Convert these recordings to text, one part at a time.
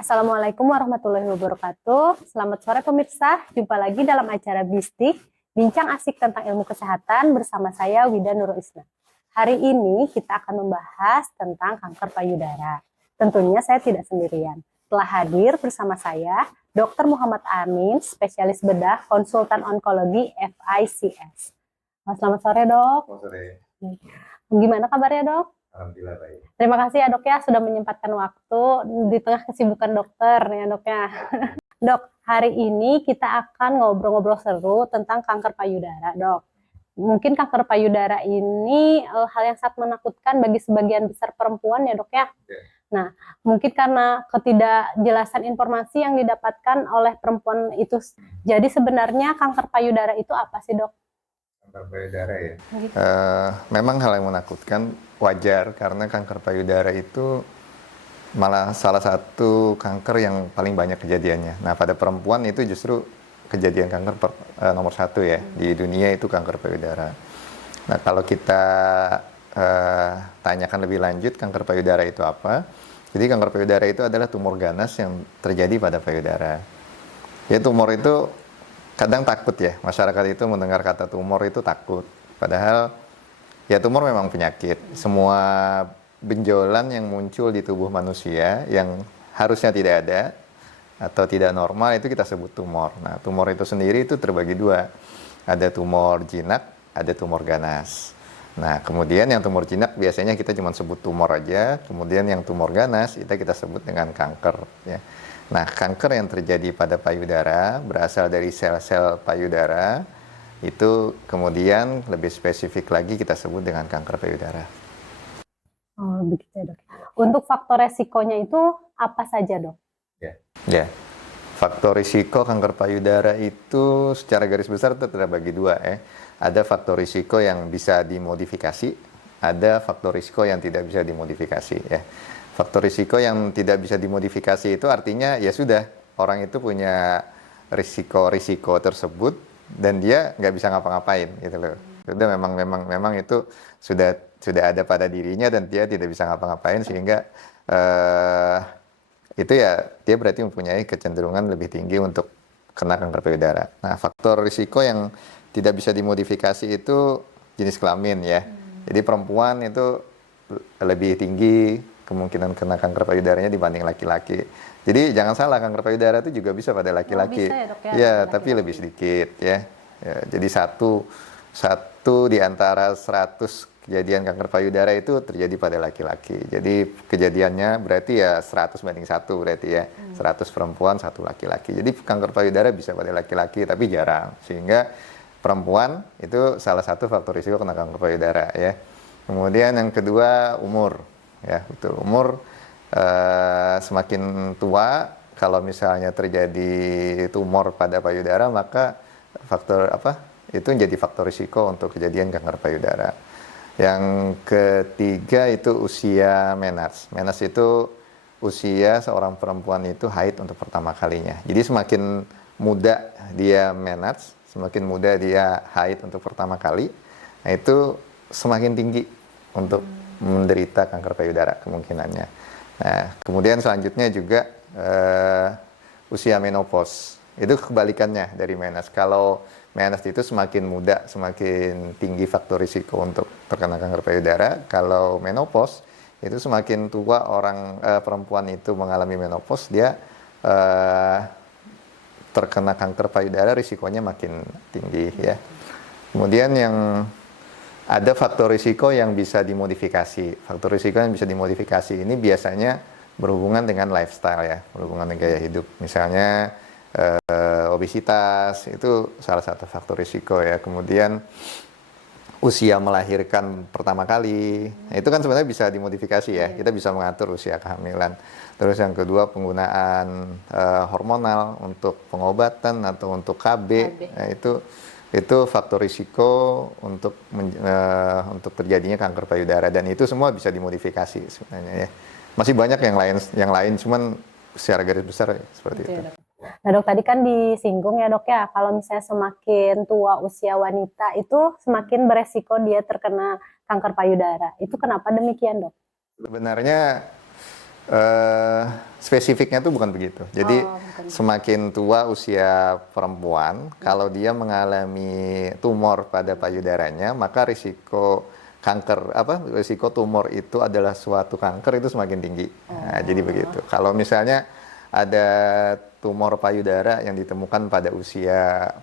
Assalamualaikum warahmatullahi wabarakatuh. Selamat sore pemirsa, jumpa lagi dalam acara Bistik, bincang asik tentang ilmu kesehatan bersama saya Wida Nurul Isna. Hari ini kita akan membahas tentang kanker payudara. Tentunya saya tidak sendirian. Telah hadir bersama saya Dr. Muhammad Amin, spesialis bedah, konsultan onkologi FICS. Selamat sore dok. Selamat sore. Gimana kabarnya dok? Alhamdulillah baik. Terima kasih ya dok ya sudah menyempatkan waktu di tengah kesibukan dokter ya dok ya. Dok, hari ini kita akan ngobrol-ngobrol seru tentang kanker payudara dok. Mungkin kanker payudara ini hal yang sangat menakutkan bagi sebagian besar perempuan ya dok ya. Nah, mungkin karena ketidakjelasan informasi yang didapatkan oleh perempuan itu. Jadi sebenarnya kanker payudara itu apa sih dok? Kanker payudara ya. Memang hal yang menakutkan, wajar karena kanker payudara itu malah salah satu kanker yang paling banyak kejadiannya. Nah, pada perempuan itu justru kejadian kanker nomor satu ya di dunia itu kanker payudara. Nah, kalau kita tanyakan lebih lanjut kanker payudara itu apa? Jadi kanker payudara itu adalah tumor ganas yang terjadi pada payudara. Ya, tumor itu kadang takut ya, masyarakat itu mendengar kata tumor itu takut. Padahal ya tumor memang penyakit. Semua benjolan yang muncul di tubuh manusia yang harusnya tidak ada atau tidak normal itu kita sebut tumor. Nah, tumor itu sendiri itu terbagi dua. Ada tumor jinak, ada tumor ganas. Nah, kemudian yang tumor jinak biasanya kita cuma sebut tumor aja. Kemudian yang tumor ganas itu kita sebut dengan kanker ya. Nah, kanker yang terjadi pada payudara berasal dari sel-sel payudara, itu kemudian lebih spesifik lagi kita sebut dengan kanker payudara. Oh, begitu ya dok. Untuk faktor resikonya itu apa saja dok? Ya, faktor risiko kanker payudara itu secara garis besar terbagi dua ya. Ada faktor risiko yang bisa dimodifikasi, ada faktor risiko yang tidak bisa dimodifikasi ya. Faktor risiko yang tidak bisa dimodifikasi itu artinya ya sudah, orang itu punya risiko tersebut dan dia nggak bisa ngapa-ngapain gitu loh. Sudah memang itu sudah ada pada dirinya dan dia tidak bisa ngapa-ngapain sehingga itu ya dia berarti mempunyai kecenderungan lebih tinggi untuk kena kanker payudara. Nah, faktor risiko yang tidak bisa dimodifikasi itu jenis kelamin ya. Jadi perempuan itu lebih tinggi kemungkinan kena kanker payudaranya dibanding laki-laki. Jadi jangan salah, kanker payudara itu juga bisa pada laki-laki. Bisa ya dok ya? Ya, tapi lebih sedikit ya. Jadi satu di antara 100 kejadian kanker payudara itu terjadi pada laki-laki. Jadi kejadiannya berarti ya 100 banding 1 berarti ya. 100 perempuan, 1 laki-laki. Jadi kanker payudara bisa pada laki-laki tapi jarang. Sehingga perempuan itu salah satu faktor risiko kena kanker payudara ya. Kemudian yang kedua umur. Ya, betul. Umur semakin tua, kalau misalnya terjadi tumor pada payudara, maka faktor itu menjadi faktor risiko untuk kejadian kanker payudara. Yang ketiga itu usia menarche. Menarche itu usia seorang perempuan itu haid untuk pertama kalinya. Jadi semakin muda dia menarche, semakin muda dia haid untuk pertama kali, nah itu semakin tinggi untuk menderita kanker payudara kemungkinannya. Nah, kemudian selanjutnya juga usia menopause. Itu kebalikannya dari menarche. Kalau menarche itu semakin muda, semakin tinggi faktor risiko untuk terkena kanker payudara. Kalau menopause itu semakin tua orang perempuan itu mengalami menopause, dia terkena kanker payudara risikonya makin tinggi ya. Kemudian yang ada faktor risiko yang bisa dimodifikasi. Faktor risiko yang bisa dimodifikasi ini biasanya berhubungan dengan lifestyle ya, berhubungan dengan gaya hidup. Misalnya obesitas itu salah satu faktor risiko ya. Kemudian usia melahirkan pertama kali, nah, itu kan sebenarnya bisa dimodifikasi ya. Kita bisa mengatur usia kehamilan. Terus yang kedua penggunaan hormonal untuk pengobatan atau untuk KB. Nah, itu faktor risiko untuk terjadinya kanker payudara, dan itu semua bisa dimodifikasi sebenarnya ya. Masih banyak yang lain cuman secara garis besar ya, seperti itu. Nah dok, tadi kan disinggung ya dok ya, kalau misalnya semakin tua usia wanita itu semakin beresiko dia terkena kanker payudara. Itu kenapa demikian dok? Sebenarnya Eh, spesifiknya tuh bukan begitu. Jadi bukan. semakin tua usia perempuan, kalau dia mengalami tumor pada payudaranya, maka risiko kanker risiko tumor itu adalah suatu kanker itu semakin tinggi. Nah, jadi begitu. Kalau misalnya ada tumor payudara yang ditemukan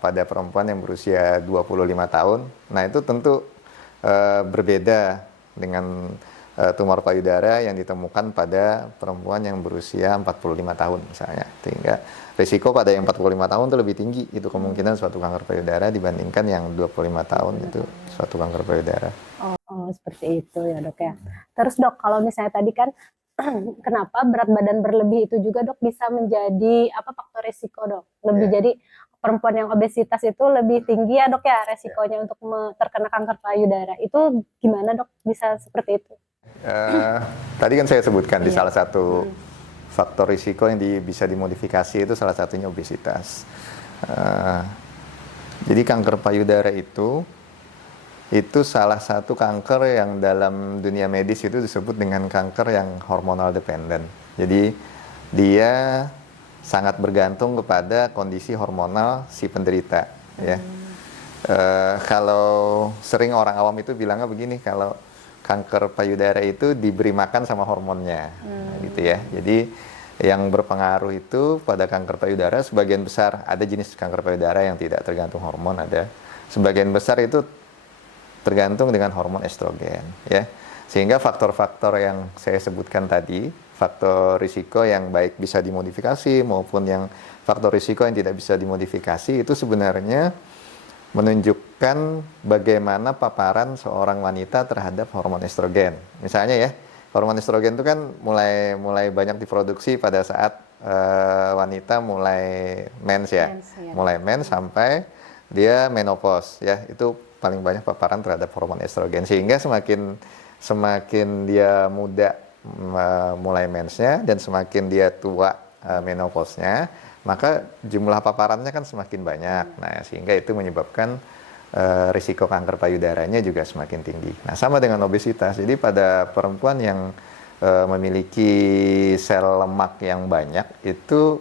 pada perempuan yang berusia 25 tahun, nah itu tentu berbeda dengan tumor payudara yang ditemukan pada perempuan yang berusia 45 tahun misalnya. Sehingga risiko pada yang 45 tahun itu lebih tinggi itu kemungkinan suatu kanker payudara dibandingkan yang 25 tahun itu suatu kanker payudara. Seperti itu ya dok ya. Terus dok, kalau misalnya tadi kan kenapa berat badan berlebih itu juga dok bisa menjadi faktor risiko dok? Lebih jadi perempuan yang obesitas itu lebih tinggi ya dok ya resikonya untuk terkena kanker payudara. Itu gimana dok bisa seperti itu? Tadi kan saya sebutkan di salah satu faktor risiko yang bisa dimodifikasi itu salah satunya obesitas. Jadi kanker payudara itu salah satu kanker yang dalam dunia medis itu disebut dengan kanker yang hormonal dependent. Jadi dia sangat bergantung kepada kondisi hormonal si penderita. Ya. Kalau sering orang awam itu bilangnya begini, kalau kanker payudara itu diberi makan sama hormonnya, gitu ya. Jadi yang berpengaruh itu pada kanker payudara sebagian besar, ada jenis kanker payudara yang tidak tergantung hormon, ada. Sebagian besar itu tergantung dengan hormon estrogen, ya. Sehingga faktor-faktor yang saya sebutkan tadi, faktor risiko yang baik bisa dimodifikasi maupun yang faktor risiko yang tidak bisa dimodifikasi itu sebenarnya menunjukkan bagaimana paparan seorang wanita terhadap hormon estrogen. Misalnya ya, hormon estrogen itu kan mulai banyak diproduksi pada saat wanita mulai mens ya. Mulai mens sampai dia menopause ya. Itu paling banyak paparan terhadap hormon estrogen, sehingga semakin dia muda mulai mensnya dan semakin dia tua menopausnya, maka jumlah paparannya kan semakin banyak. Nah, sehingga itu menyebabkan risiko kanker payudaranya juga semakin tinggi. Nah, sama dengan obesitas. Jadi pada perempuan yang memiliki sel lemak yang banyak, itu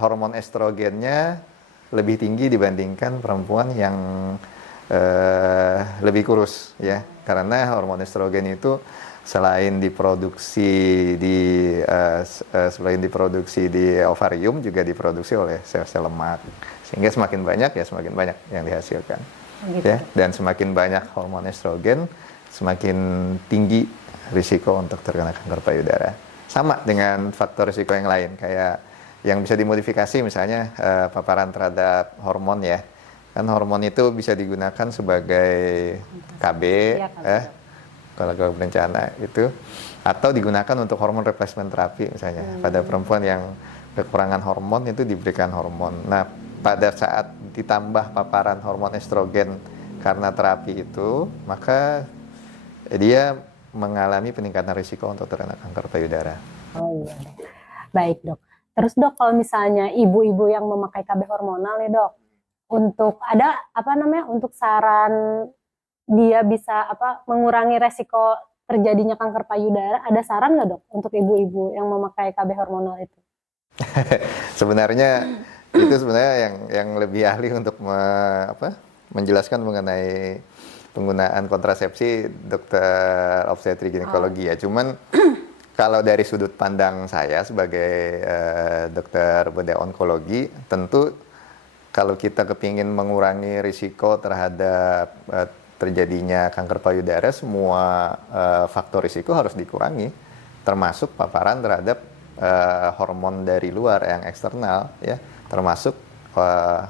hormon estrogennya lebih tinggi dibandingkan perempuan yang lebih kurus, ya. Karena hormon estrogen itu selain diproduksi di ovarium, juga diproduksi oleh sel-sel lemak, sehingga semakin banyak yang dihasilkan. Gitu. Ya, dan semakin banyak hormon estrogen, semakin tinggi risiko untuk terkena kanker payudara. Sama dengan faktor risiko yang lain, kayak yang bisa dimodifikasi, misalnya paparan terhadap hormon ya. Kan hormon itu bisa digunakan sebagai KB, kalau berencana itu, atau digunakan untuk hormon replacement terapi misalnya. Pada perempuan yang kekurangan hormon itu diberikan hormon. Nah, pada saat ditambah paparan hormon estrogen karena terapi itu, maka dia mengalami peningkatan risiko untuk terkena kanker payudara. Oh iya. Baik dok. Terus dok, kalau misalnya ibu-ibu yang memakai KB hormonal ya dok, untuk untuk saran dia bisa mengurangi resiko terjadinya kanker payudara, ada saran nggak dok untuk ibu-ibu yang memakai KB hormonal itu? Sebenarnya itu yang lebih ahli untuk menjelaskan mengenai penggunaan kontrasepsi, dokter obstetri ginekologi ya. Cuman kalau dari sudut pandang saya sebagai dokter bedah onkologi, tentu kalau kita kepingin mengurangi risiko terhadap terjadinya kanker payudara, semua faktor risiko harus dikurangi, termasuk paparan terhadap hormon dari luar yang eksternal, ya, termasuk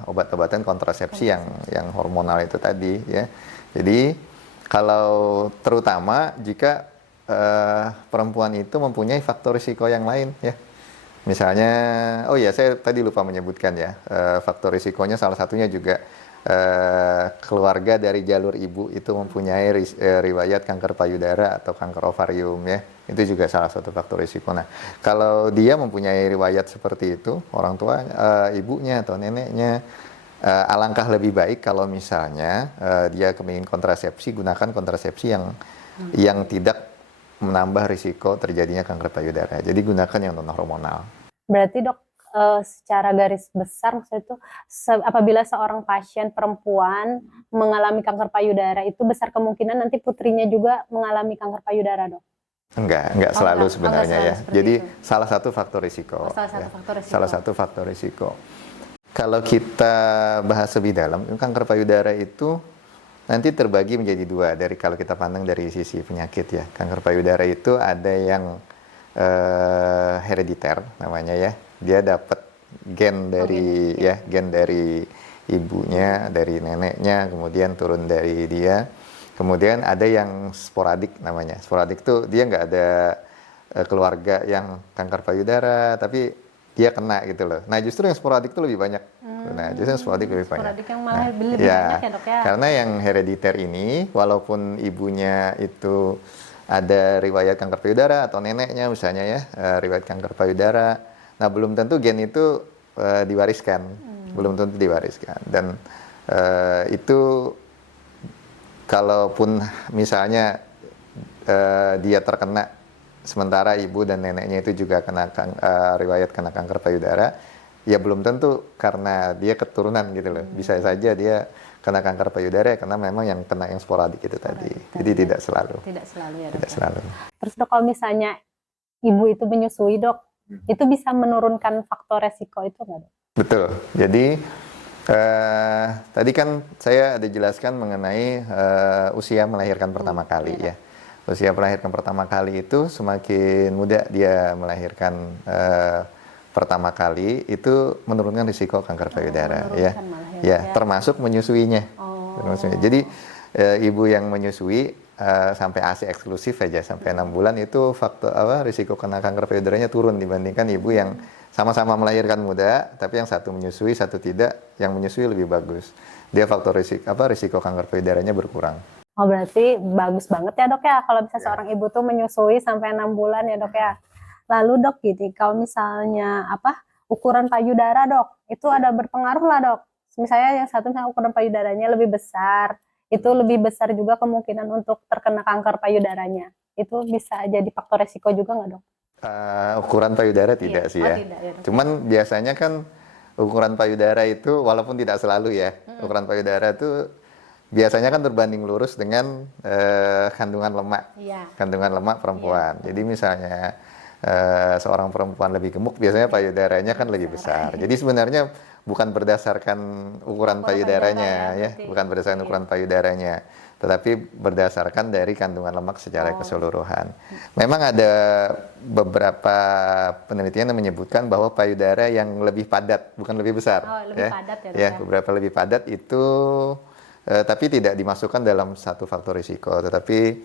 obat-obatan kontrasepsi yang hormonal itu tadi, ya. Jadi kalau terutama jika perempuan itu mempunyai faktor risiko yang lain, ya. Misalnya, oh ya, saya tadi lupa menyebutkan ya, faktor risikonya salah satunya juga keluarga dari jalur ibu itu mempunyai riwayat kanker payudara atau kanker ovarium, ya. Itu juga salah satu faktor risiko. Nah, kalau dia mempunyai riwayat seperti itu, orang tua, ibunya atau neneknya, alangkah lebih baik kalau misalnya dia kepingin kontrasepsi, gunakan kontrasepsi yang tidak menambah risiko terjadinya kanker payudara. Jadi gunakan yang non hormonal. Berarti dok, secara garis besar maksudnya itu apabila seorang pasien perempuan mengalami kanker payudara itu besar kemungkinan nanti putrinya juga mengalami kanker payudara dok. Enggak selalu sebenarnya selalu ya. seperti Jadi itu. salah satu faktor risiko. Salah satu ya. faktor risiko. Salah satu faktor risiko. Kalau kita bahas lebih dalam, kanker payudara itu nanti terbagi menjadi dua dari kalau kita pandang dari sisi penyakit ya. Kanker payudara itu ada yang herediter namanya ya. Dia dapat gen dari gen dari ibunya, dari neneknya, kemudian turun dari dia. Kemudian ada yang sporadik namanya. Sporadik tuh dia nggak ada keluarga yang kanker payudara, tapi dia kena gitu loh. Nah justru yang sporadik itu lebih banyak. Nah justru yang sporadik lebih banyak. Sporadik yang malah lebih Ya, banyak ya dok ya. karena yang herediter ini, walaupun ibunya itu ada riwayat kanker payudara atau neneknya misalnya ya, riwayat kanker payudara, nah belum tentu gen itu diwariskan, belum tentu diwariskan. Dan itu kalaupun misalnya dia terkena sementara ibu dan neneknya itu juga kena riwayat kena kanker payudara, ya belum tentu karena dia keturunan gitu loh. Bisa saja dia kena kanker payudara karena memang yang kena yang sporadik itu tadi. Jadi tidak selalu. Tidak selalu ya dok. Tidak selalu. Terus dok, kalau misalnya ibu itu menyusui dok, itu bisa menurunkan faktor resiko itu nggak dok? Betul. Jadi tadi kan saya ada jelaskan mengenai usia melahirkan pertama kali ya. Usia melahirkan pertama kali itu semakin muda dia melahirkan pertama kali itu menurunkan risiko kanker payudara ya. Ya, termasuk menyusuinya. Jadi ibu yang menyusui sampai ASI eksklusif aja sampai 6 bulan itu faktor risiko kena kanker payudaranya turun dibandingkan ibu yang sama-sama melahirkan muda tapi yang satu menyusui satu tidak, yang menyusui lebih bagus. Dia faktor risiko kanker payudaranya berkurang. Oh berarti bagus banget ya dok ya kalau bisa seorang ibu tuh menyusui sampai 6 bulan ya dok ya. Lalu dok gitu, kalau misalnya ukuran payudara dok, itu ada berpengaruh lah dok. Misalnya yang satu misalnya ukuran payudaranya lebih besar, itu lebih besar juga kemungkinan untuk terkena kanker payudaranya. Itu bisa jadi faktor resiko juga nggak dok? Ukuran payudara tidak sih ya. Tidak, ya dok. Cuman biasanya kan ukuran payudara itu walaupun tidak selalu ya, ukuran payudara itu biasanya kan berbanding lurus dengan kandungan lemak, kandungan lemak perempuan. Jadi misalnya seorang perempuan lebih gemuk, biasanya payudaranya kan lebih besar. Jadi sebenarnya bukan berdasarkan ukuran payudaranya ya, bukan berdasarkan ukuran payudaranya, tetapi berdasarkan dari kandungan lemak secara keseluruhan. Memang ada beberapa penelitian yang menyebutkan bahwa payudara yang lebih padat, bukan lebih besar, lebih padat ya, ya, beberapa lebih padat itu tapi tidak dimasukkan dalam satu faktor risiko, tetapi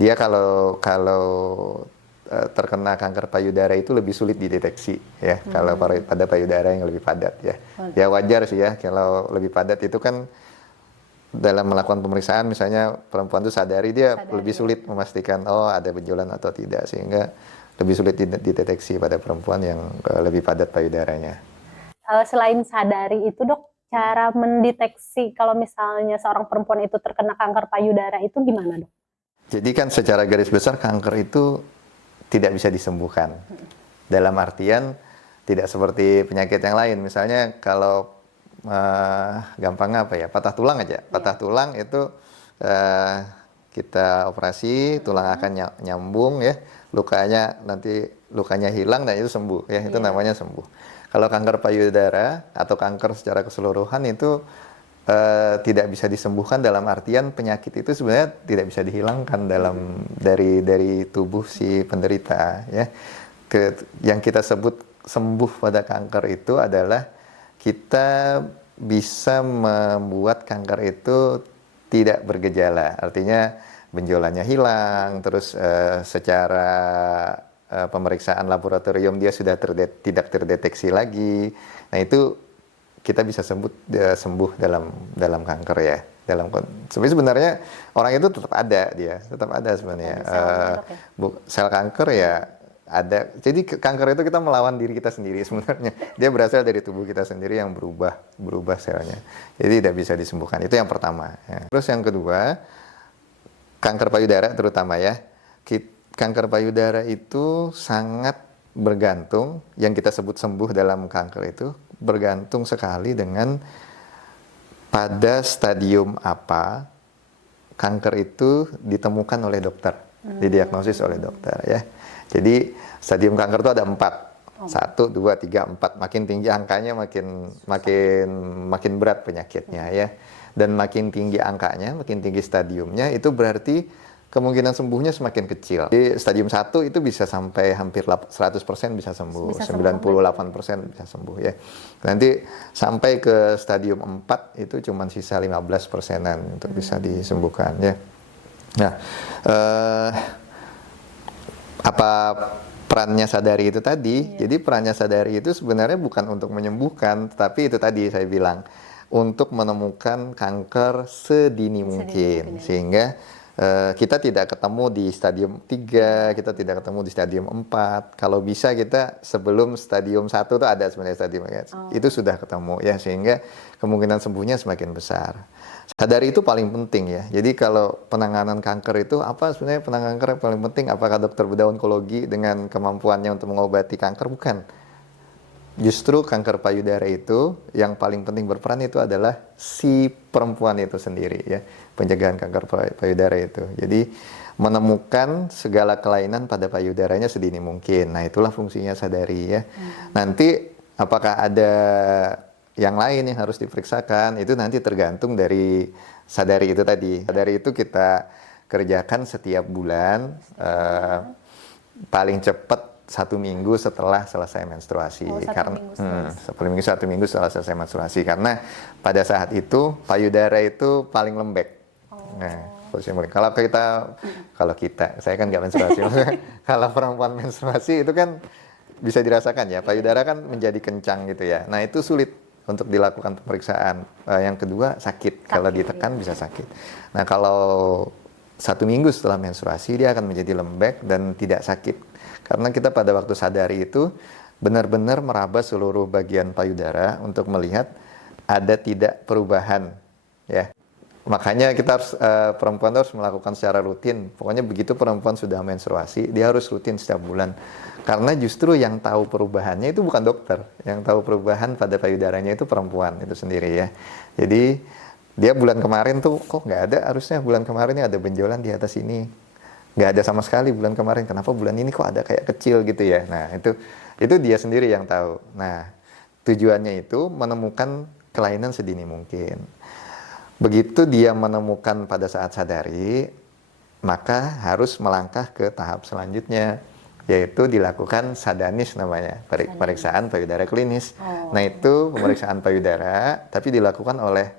dia kalau terkena kanker payudara itu lebih sulit dideteksi ya kalau pada payudara yang lebih padat ya. Ya wajar sih ya kalau lebih padat itu kan dalam melakukan pemeriksaan misalnya perempuan itu sadari dia lebih sulit memastikan ada benjolan atau tidak, sehingga lebih sulit dideteksi pada perempuan yang lebih padat payudaranya. Selain sadari itu dok, cara mendeteksi kalau misalnya seorang perempuan itu terkena kanker payudara itu gimana dok? Jadi kan secara garis besar kanker itu tidak bisa disembuhkan. Dalam artian tidak seperti penyakit yang lain. Misalnya kalau gampangnya patah tulang aja. Patah tulang itu kita operasi, tulang akan nyambung ya. Lukanya hilang dan itu sembuh ya. Itu namanya sembuh. Kalau kanker payudara atau kanker secara keseluruhan itu tidak bisa disembuhkan dalam artian penyakit itu sebenarnya tidak bisa dihilangkan dari tubuh si penderita ya. Yang kita sebut sembuh pada kanker itu adalah kita bisa membuat kanker itu tidak bergejala, artinya benjolannya hilang, terus secara pemeriksaan laboratorium dia sudah tidak terdeteksi lagi. Nah itu kita bisa sembuh dalam kanker ya. Sebenarnya orang itu tetap ada sebenarnya. Sel kanker ya ada. Jadi kanker itu kita melawan diri kita sendiri sebenarnya. Dia berasal dari tubuh kita sendiri yang berubah selnya. Jadi tidak bisa disembuhkan. Itu yang pertama. Ya. Terus yang kedua, kanker payudara terutama ya. Kanker payudara itu sangat bergantung, yang kita sebut sembuh dalam kanker itu bergantung sekali dengan pada stadium apa kanker itu ditemukan oleh dokter, didiagnosis oleh dokter ya. Jadi stadium kanker itu ada 4. 1, 2, 3, 4. Makin tinggi angkanya makin berat penyakitnya ya. Dan makin tinggi angkanya, makin tinggi stadiumnya, itu berarti kemungkinan sembuhnya semakin kecil. Di stadium 1 itu bisa sampai hampir 100% bisa sembuh, 98% bisa sembuh ya. Nanti sampai ke stadium 4 itu cuma sisa 15%-an untuk bisa disembuhkan ya. Nah, apa perannya sadari itu tadi? Jadi perannya sadari itu sebenarnya bukan untuk menyembuhkan, tapi itu tadi saya bilang untuk menemukan kanker sedini mungkin, sehingga kita tidak ketemu di stadium 3, kita tidak ketemu di stadium 4. Kalau bisa kita sebelum stadium 1 itu ada sebenarnya stadium itu sudah ketemu ya, sehingga kemungkinan sembuhnya semakin besar. Sadari itu paling penting ya. Jadi kalau penanganan kanker itu apa sebenarnya penanganan kanker yang paling penting? Apakah dokter bedah onkologi dengan kemampuannya untuk mengobati kanker? Bukan. Justru kanker payudara itu yang paling penting berperan itu adalah si perempuan itu sendiri ya, pencegahan kanker payudara itu. Jadi menemukan segala kelainan pada payudaranya sedini mungkin. Nah, itulah fungsinya sadari ya. Nanti apakah ada yang lain yang harus diperiksakan, itu nanti tergantung dari sadari itu tadi. Sadari itu kita kerjakan setiap bulan, paling cepat 1 minggu setelah selesai menstruasi. Karena 1 minggu setelah selesai menstruasi, karena pada saat itu payudara itu paling lembek. Nah, kalau kita, saya kan nggak menstruasi. Kalau perempuan menstruasi itu kan bisa dirasakan ya, payudara kan menjadi kencang gitu ya. Nah, itu sulit untuk dilakukan pemeriksaan. Yang kedua sakit, kalau ditekan bisa sakit. Nah, kalau 1 minggu setelah menstruasi dia akan menjadi lembek dan tidak sakit. Karena kita pada waktu sadari itu benar-benar meraba seluruh bagian payudara untuk melihat ada tidak perubahan ya. Makanya kita harus perempuan harus melakukan secara rutin. Pokoknya begitu perempuan sudah menstruasi, dia harus rutin setiap bulan. Karena justru yang tahu perubahannya itu bukan dokter. Yang tahu perubahan pada payudaranya itu perempuan itu sendiri ya. Jadi dia bulan kemarin tuh kok nggak ada, harusnya bulan kemarin ini ada benjolan di atas ini. Nggak ada sama sekali bulan kemarin. Kenapa bulan ini kok ada kayak kecil gitu ya. Nah itu dia sendiri yang tahu. Nah tujuannya itu menemukan kelainan sedini mungkin. Begitu dia menemukan pada saat sadari, maka harus melangkah ke tahap selanjutnya, yaitu dilakukan sadanis namanya, pemeriksaan payudara klinis. Nah itu pemeriksaan payudara, tapi dilakukan oleh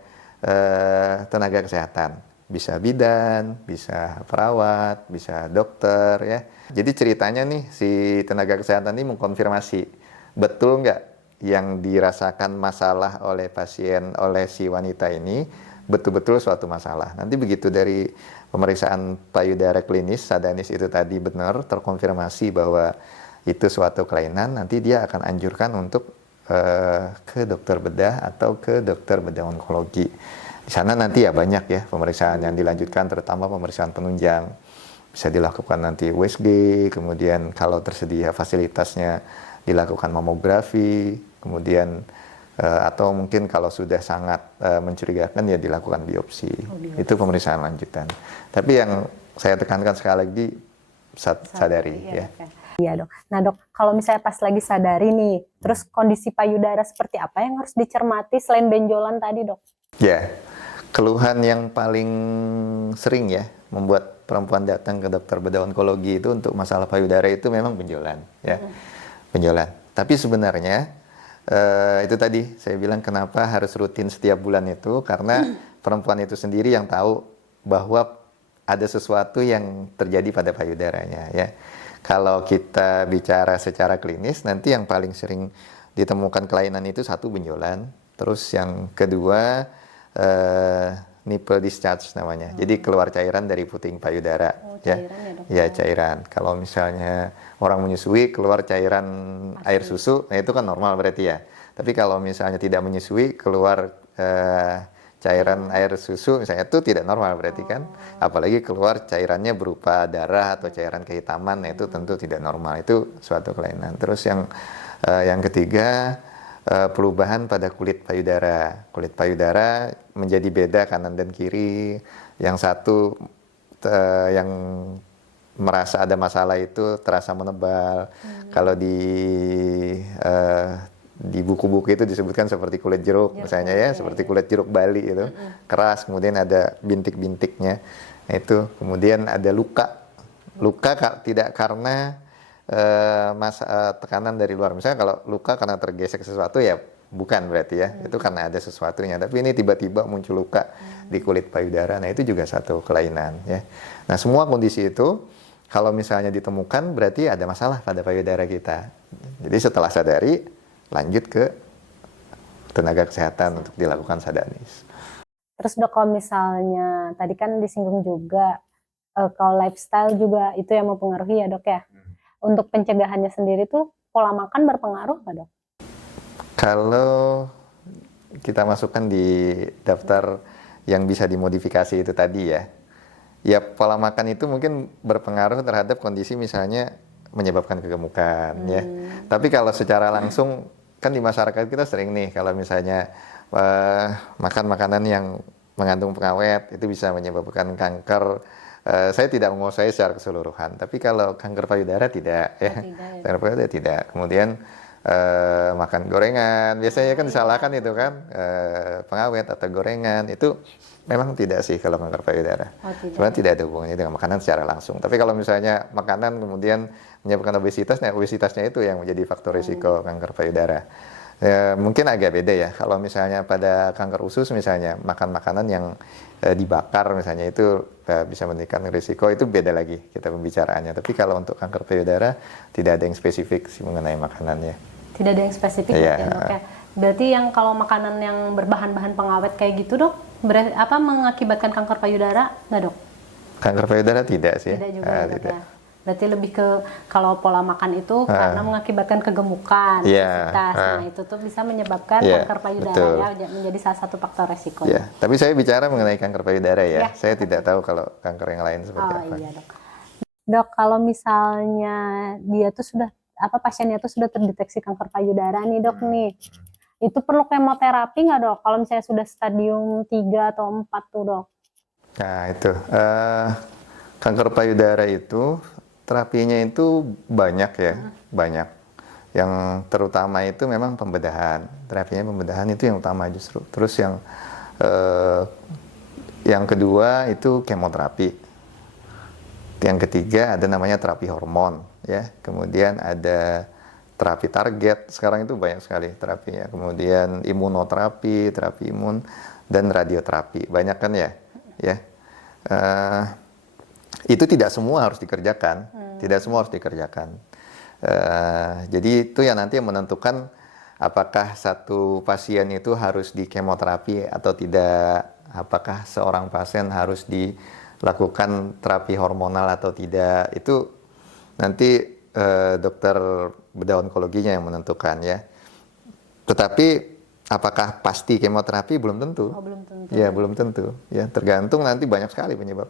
tenaga kesehatan. Bisa bidan, bisa perawat, bisa dokter ya. Jadi ceritanya nih si tenaga kesehatan ini mengkonfirmasi, betul nggak yang dirasakan masalah oleh pasien, oleh si wanita ini, betul-betul suatu masalah. Nanti begitu dari pemeriksaan payudara klinis, sadanis itu tadi benar, terkonfirmasi bahwa itu suatu kelainan, nanti dia akan anjurkan untuk ke dokter bedah atau ke dokter bedah onkologi. Di sana nanti ya banyak ya pemeriksaan yang dilanjutkan, terutama pemeriksaan penunjang. Bisa dilakukan nanti USG, kemudian kalau tersedia fasilitasnya dilakukan mamografi, kemudian atau mungkin kalau sudah sangat mencurigakan ya dilakukan biopsi. Itu pemeriksaan lanjutan. Tapi yang saya tekankan sekali lagi sadari ya. Iya dok. Nah dok, kalau misalnya pas lagi sadari nih, terus kondisi payudara seperti apa yang harus dicermati selain benjolan tadi dok? Ya, keluhan yang paling sering ya membuat perempuan datang ke dokter bedah onkologi itu untuk masalah payudara itu memang benjolan ya. Benjolan. Tapi sebenarnya itu tadi saya bilang kenapa harus rutin setiap bulan itu, karena perempuan itu sendiri yang tahu bahwa ada sesuatu yang terjadi pada payudaranya ya. Kalau kita bicara secara klinis, nanti yang paling sering ditemukan kelainan itu satu benjolan, terus yang kedua nipple discharge namanya. Jadi keluar cairan dari puting payudara ya. Ya cairan. Kalau misalnya orang menyusui keluar cairan air susu, nah itu kan normal berarti ya. Tapi kalau misalnya tidak menyusui keluar cairan air susu misalnya itu tidak normal berarti kan, apalagi keluar cairannya berupa darah atau cairan kehitaman, nah itu tentu tidak normal, itu suatu kelainan. Terus yang ketiga, perubahan pada kulit payudara. Kulit payudara menjadi beda kanan dan kiri. Yang satu yang merasa ada masalah itu terasa menebal. Kalau di buku-buku itu disebutkan seperti kulit jeruk misalnya ya, seperti kulit jeruk Bali itu, keras, kemudian ada bintik-bintiknya. Itu kemudian ada luka. Tidak karena tekanan dari luar. Misalnya kalau luka karena tergesek sesuatu ya bukan berarti ya, itu karena ada sesuatunya. Tapi ini tiba-tiba muncul luka di kulit payudara, nah itu juga satu kelainan ya. Nah semua kondisi itu kalau misalnya ditemukan berarti ada masalah pada payudara kita. Jadi setelah sadari, lanjut ke tenaga kesehatan untuk dilakukan sadanis. Terus dok, kalau misalnya tadi kan disinggung juga kalau lifestyle juga itu yang mempengaruhi ya dok ya. Untuk pencegahannya sendiri tuh pola makan berpengaruh nggak dok? Kalau kita masukkan di daftar yang bisa dimodifikasi itu tadi ya pola makan itu mungkin berpengaruh terhadap kondisi misalnya menyebabkan kegemukan ya. Tapi kalau secara langsung kan di masyarakat kita sering nih kalau misalnya makan makanan yang mengandung pengawet itu bisa menyebabkan kanker. Saya tidak menguasai secara keseluruhan, tapi kalau kanker payudara tidak ya. Kanker payudara tidak. Kemudian makan gorengan, biasanya kan disalahkan itu kan, pengawet atau gorengan itu memang tidak sih kalau kanker payudara. Sebenarnya tidak ada hubungannya dengan makanan secara langsung. Tapi kalau misalnya makanan kemudian menyebabkan obesitas, nah obesitasnya itu yang menjadi faktor risiko kanker payudara. Mungkin agak beda ya. Kalau misalnya pada kanker usus misalnya makan makanan yang dibakar misalnya itu bisa meningkatkan risiko, itu beda lagi kita pembicaraannya. Tapi kalau untuk kanker payudara tidak ada yang spesifik sih mengenai makanannya. Tidak ada yang spesifik ya dok ya. Berarti yang kalau makanan yang berbahan-bahan pengawet kayak gitu dok, mengakibatkan kanker payudara nggak dok? Kanker payudara tidak sih. Tidak juga tidak. Ya. Berarti lebih ke kalau pola makan itu karena mengakibatkan kegemukan, obesitas. Nah itu tuh bisa menyebabkan kanker payudara ya, menjadi salah satu faktor resiko. Ya. Tapi saya bicara mengenai kanker payudara ya. Saya tidak tahu kalau kanker yang lain seperti apa. Iya dok. Dok, kalau misalnya dia tuh pasiennya tuh sudah terdeteksi kanker payudara nih dok nih, itu perlu kemoterapi nggak dok? Kalau misalnya sudah stadium 3 atau 4 tuh dok? Nah itu, kanker payudara itu terapinya itu banyak ya, banyak. Yang terutama itu memang pembedahan, terapinya pembedahan itu yang utama justru. Terus yang kedua itu kemoterapi. Yang ketiga ada namanya terapi hormon ya, kemudian ada terapi target, sekarang itu banyak sekali terapinya. Kemudian imunoterapi, terapi imun, dan radioterapi, banyak kan ya. Itu tidak semua harus dikerjakan, jadi itu yang nanti menentukan apakah satu pasien itu harus di kemoterapi atau tidak, apakah seorang pasien harus dilakukan terapi hormonal atau tidak, itu nanti dokter bedah onkologinya yang menentukan ya. Tetapi apakah pasti kemoterapi? Belum tentu. Belum tentu. Ya, belum tentu. Ya, tergantung nanti banyak sekali penyebab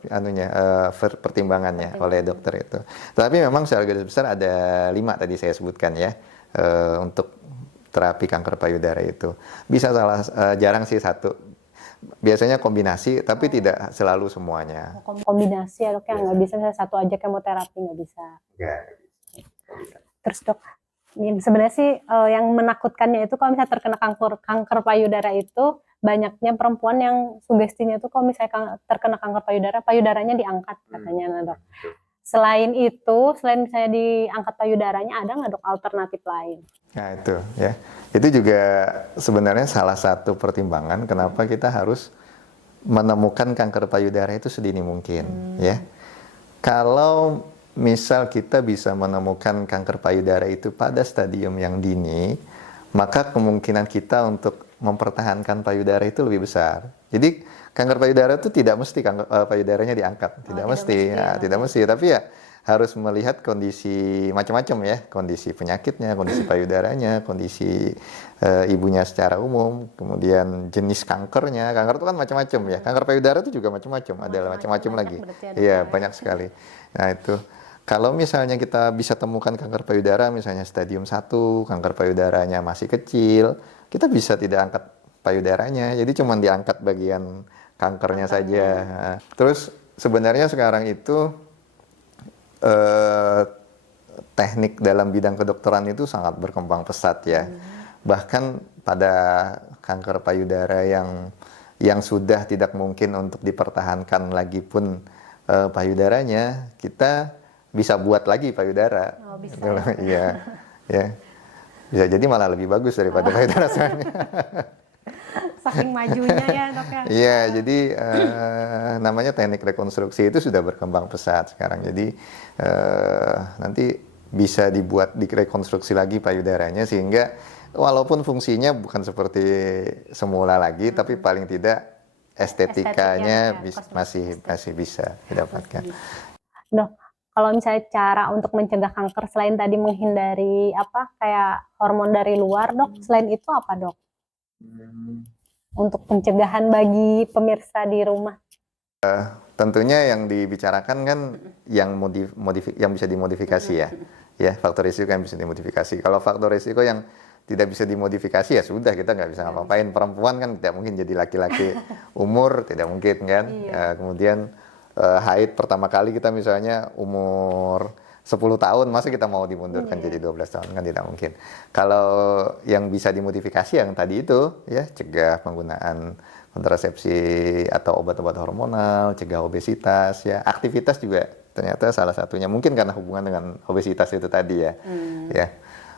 pertimbangannya oleh dokter itu. Tapi memang secara garis besar ada 5 tadi saya sebutkan ya untuk terapi kanker payudara itu. Bisa jarang sih satu. Biasanya kombinasi, tapi tidak selalu semuanya. Kombinasi ya dok ya, nggak bisa satu aja kemoterapi, nggak bisa. Terus dok, sebenarnya sih yang menakutkannya itu kalau misalnya terkena kanker payudara itu banyaknya perempuan yang sugestinya itu kalau misalnya terkena kanker payudaranya diangkat katanya nah dok. Selain misalnya diangkat payudaranya, ada nggak dok alternatif lain? Nah itu ya, itu juga sebenarnya salah satu pertimbangan kenapa kita harus menemukan kanker payudara itu sedini mungkin ya. Kalau misal kita bisa menemukan kanker payudara itu pada stadium yang dini, maka kemungkinan kita untuk mempertahankan payudara itu lebih besar. Jadi kanker payudara itu tidak mesti payudaranya diangkat, tidak mesti. Tapi ya harus melihat kondisi macam-macam ya, kondisi penyakitnya, kondisi payudaranya, kondisi ibunya secara umum, kemudian jenis kankernya. Kanker itu kan macam-macam ya. Kanker payudara itu juga macam-macam, ada macam-macam lagi. Iya, banyak sekali. Nah, itu kalau misalnya kita bisa temukan kanker payudara misalnya stadium 1, kanker payudaranya masih kecil, kita bisa tidak angkat payudaranya. Jadi cuma diangkat bagian kankernya saja. Nah, terus sebenarnya sekarang itu teknik dalam bidang kedokteran itu sangat berkembang pesat ya. Bahkan pada kanker payudara yang sudah tidak mungkin untuk dipertahankan lagi pun payudaranya, kita bisa buat lagi payudara. Oh, bisa. Iya, ya. Bisa jadi malah lebih bagus daripada payudara sebenarnya. Saking majunya ya dok ya. Iya, jadi namanya teknik rekonstruksi itu sudah berkembang pesat sekarang. Jadi nanti bisa dibuat direkonstruksi lagi payudaranya sehingga walaupun fungsinya bukan seperti semula lagi, tapi paling tidak estetikanya masih bisa didapatkan. Dok, kalau misalnya cara untuk mencegah kanker selain tadi menghindari kayak hormon dari luar, dok, selain itu apa dok? Untuk pencegahan bagi pemirsa di rumah. Tentunya yang dibicarakan kan yang yang bisa dimodifikasi ya. Ya, faktor risiko yang bisa dimodifikasi. Kalau faktor risiko yang tidak bisa dimodifikasi ya sudah, kita nggak bisa ngapa-ngapain. Perempuan kan tidak mungkin jadi laki-laki, umur tidak mungkin kan. Kemudian haid pertama kali kita misalnya umur 10 tahun, masa kita mau dimundurkan jadi 12 tahun, kan tidak mungkin. Kalau yang bisa dimodifikasi yang tadi itu ya, cegah penggunaan kontrasepsi atau obat-obat hormonal, cegah obesitas ya, aktivitas juga ternyata salah satunya, mungkin karena hubungan dengan obesitas itu tadi ya. Ya.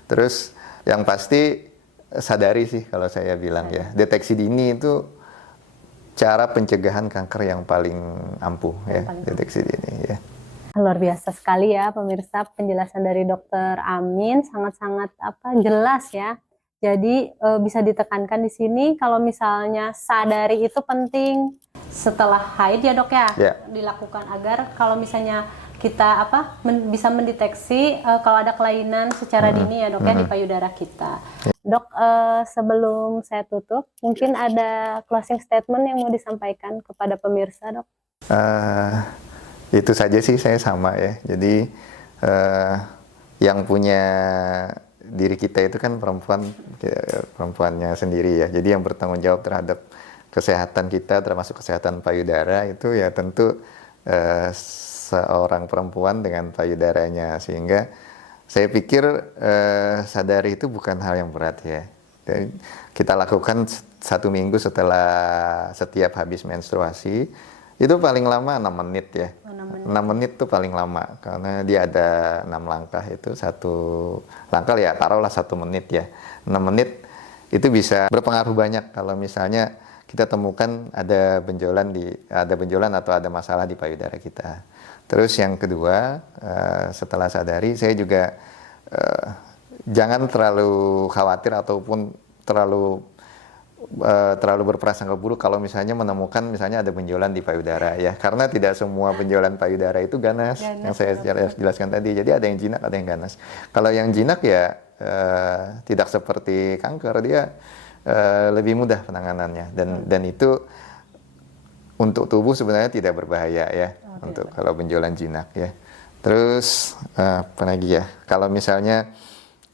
Terus yang pasti sadari sih kalau saya bilang ya, deteksi dini itu cara pencegahan kanker yang paling ampuh ya, deteksi dini ya. Luar biasa sekali ya pemirsa, penjelasan dari Dokter Amin sangat-sangat jelas ya. Jadi bisa ditekankan di sini kalau misalnya sadari itu penting setelah haid ya dok ya, dilakukan agar kalau misalnya kita bisa mendeteksi kalau ada kelainan secara dini ya dok ya di payudara kita. Dok, sebelum saya tutup, mungkin ada closing statement yang mau disampaikan kepada pemirsa dok? Itu saja sih, saya sama ya. Jadi yang punya diri kita itu kan perempuannya sendiri ya. Jadi yang bertanggung jawab terhadap kesehatan kita, termasuk kesehatan payudara, itu ya tentu seorang perempuan dengan payudaranya. Sehingga saya pikir sadari itu bukan hal yang berat ya. Dan kita lakukan 1 minggu setelah setiap habis menstruasi. Itu paling lama 6 menit ya. 6 menit itu paling lama karena dia ada 6 langkah, itu 1 langkah ya taruhlah 1 menit ya. 6 menit itu bisa berpengaruh banyak kalau misalnya kita temukan ada benjolan atau ada masalah di payudara kita. Terus yang kedua, setelah sadari saya juga jangan terlalu khawatir ataupun terlalu berprasangka buruk kalau misalnya menemukan misalnya ada benjolan di payudara ya, karena tidak semua benjolan payudara itu ganas yang saya jelaskan tadi. Jadi ada yang jinak, ada yang ganas. Kalau yang jinak ya tidak seperti kanker, dia lebih mudah penanganannya dan itu untuk tubuh sebenarnya tidak berbahaya ya untuk kalau benjolan jinak ya. Terus apa lagi ya, kalau misalnya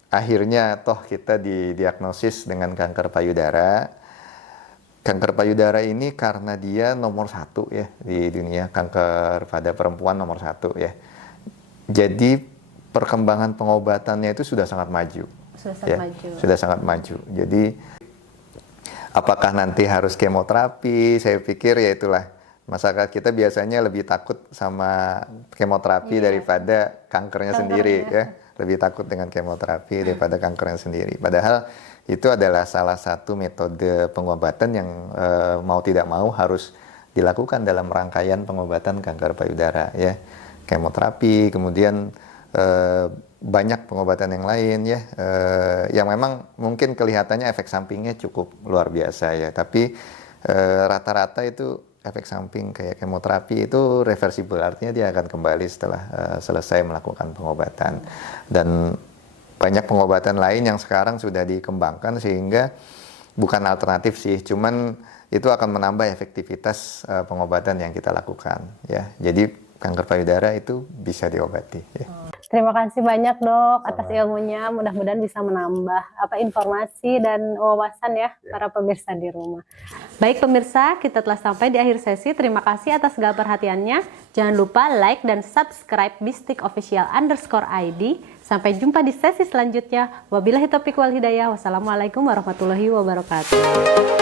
akhirnya toh kita didiagnosis dengan kanker payudara. Kanker payudara ini karena dia nomor 1 ya di dunia, kanker pada perempuan nomor 1 ya. Jadi perkembangan pengobatannya itu sudah sangat maju. Sudah sangat maju. Jadi apakah nanti harus kemoterapi? Saya pikir ya itulah, masyarakat kita biasanya lebih takut sama kemoterapi daripada kankernya sendiri ya. Lebih takut dengan kemoterapi daripada kankernya sendiri. Padahal itu adalah salah satu metode pengobatan yang mau tidak mau harus dilakukan dalam rangkaian pengobatan kanker payudara ya. Kemoterapi, kemudian banyak pengobatan yang lain ya, yang memang mungkin kelihatannya efek sampingnya cukup luar biasa ya, tapi rata-rata itu efek samping kayak kemoterapi itu reversible, artinya dia akan kembali setelah selesai melakukan pengobatan. Dan banyak pengobatan lain yang sekarang sudah dikembangkan sehingga bukan alternatif sih, cuman itu akan menambah efektivitas pengobatan yang kita lakukan ya. Jadi kanker payudara itu bisa diobati ya. Terima kasih banyak dok atas ilmunya, mudah-mudahan bisa menambah informasi dan wawasan ya para pemirsa di rumah. Baik pemirsa, kita telah sampai di akhir sesi. Terima kasih atas segala perhatiannya. Jangan lupa like dan subscribe bistik_official_id. Sampai jumpa di sesi selanjutnya. Wabillahi taufiq wal hidayah. Wassalamualaikum warahmatullahi wabarakatuh.